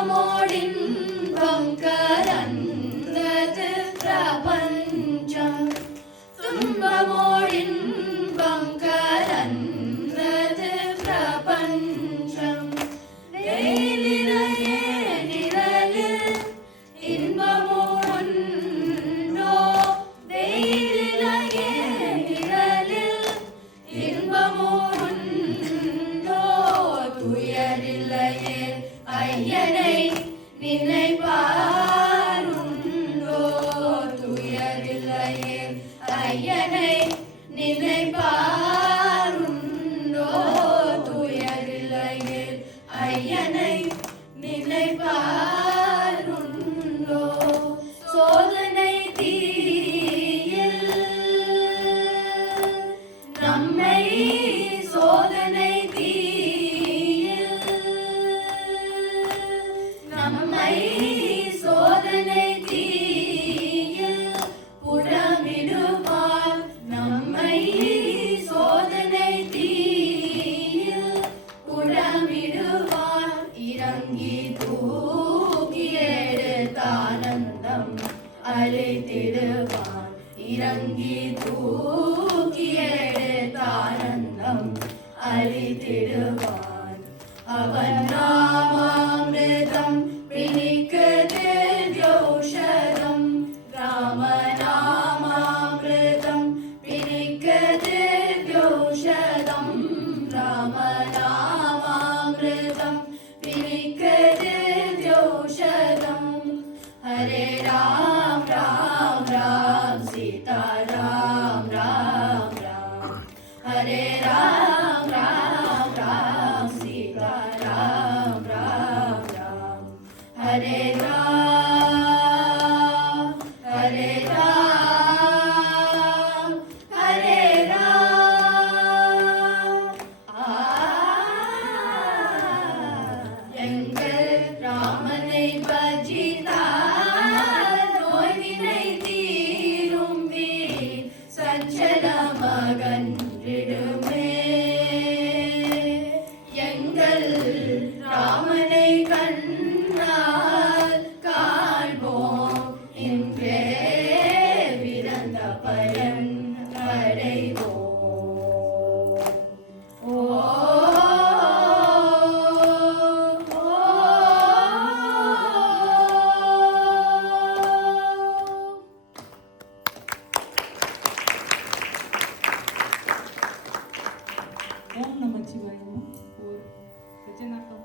துன்பமோடின்பம் கலந்தது பிரபஞ்சம் துன்பமோடின்பம் கலந்தது பிரபஞ்சம் வெயிலிலேயே நிழலில் இன்பமோ உண்டோ வெயிலிலேயே நிழலில் இன்பமோ உண்டோ துயரில்லையே ஐயனை நினைப்பாருண்டோ துயரில்லையே ஐயனை நினைப்பாருண்டோ துயரில்லையே ஐயனை நினைப்பாருண்டோ சோதனை தீயில் நம்மை சோதனை தீயில் நம்மை சோதனை தீயில் புடமிடுவார் நம்மை சோதனை தீயில் புடமிடுவார் இறங்கி தூக்கி எடுத்தானந்தம் அழைத்திடுவார் இறங்கி தூக்கி எடுத்தானந்தம் அழைத்திடுவார் அவன் நாமாமிருதம் பிணிக்குது திவ்யௌஷதம் ராமநாமாமிருதம் பிணிக்குது திவ்யௌஷதம் ராமநாமாமிருதம் பிணிக்குது திவ்யௌஷதம் ஹரே ராம் ராம் ராம் சீதா ராம் ராம் ராம் ஹரே ராம் ராம் ராம் சீதா ராம் ராம் ராம் ஹரே ராம் ஹரே ராம் ஹரே ராம் எங்கள் ராமனை பஜித்தார் நோய்வினை தீரும் வீர் சஞ்சலமகன்றிடுமே எங்கள் ராமனை கண்ணால் காண்போம் இன்றே பிறந்த பயன் அடைவோம் ஓ ஓம் நமச்சிவாய. ஒரு ரச்சனாக்கம்